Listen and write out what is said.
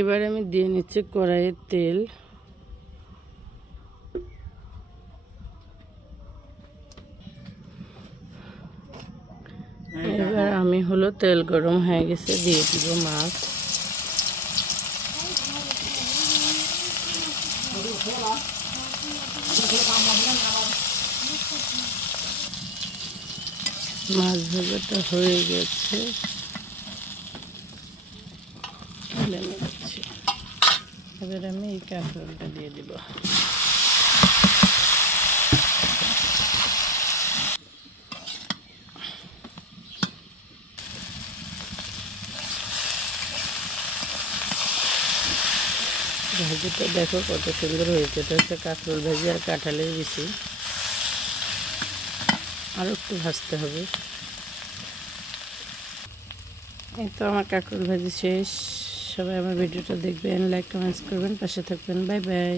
এবার আমি দিয়ে নিচ্ছি কড়াইয়ে তেল। এবার আমি তেল গরম হয়ে গেছে, দিয়ে দিব মাছ। মাছ ভাজাটা হয়ে গেছে, তুলে নিচ্ছি। এবার আমি এই কাঁকরোলটা দিয়ে দিব। ভাজিটা দেখো কত সুন্দর হয়েছে। এটা হচ্ছে কাঁকরোল ভাজি আর কাঁঠালের বিচি। আরও একটু ভাজতে হবে। এই তো আমার কাঁকরোল ভাজি শেষ। সবাই আমার ভিডিওটা দেখবেন, লাইক কমেন্টস করবেন, পাশে থাকবেন। Bye bye.